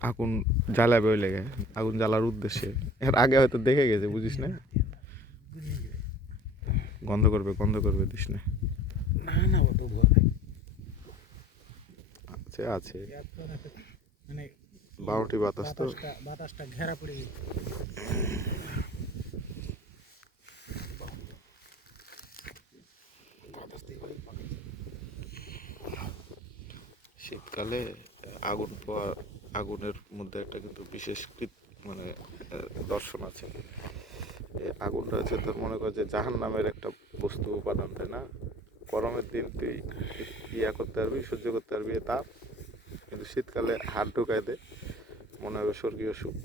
আগুন জ্বালাবে ওই লেগে আগুন জ্বালার উদ্দেশ্যে। এর আগে হয়তো দেখে গেছে বুঝিস না? গন্ধ করবে গন্ধ করবে দিস না। না না আছে আছে। মানে বারোটি বাতাস তো। বাতাসটা বাতাসটা ঘেরা পড়ে গেছে। শীতকালে আগুন পোয়া, আগুনের মধ্যে একটা কিন্তু বিশেষ মানে দর্শন আছে। আগুনটা হচ্ছে তোর মনে কর যে জাহান নামের একটা বস্তু উপাদান, তাই না? গরমের দিন তুই ইয়া করতে পারবি, সহ্য করতে পারবি তাপ। কিন্তু শীতকালে হাত ঢুকাই দে, মনে হবে স্বর্গীয় সুখ।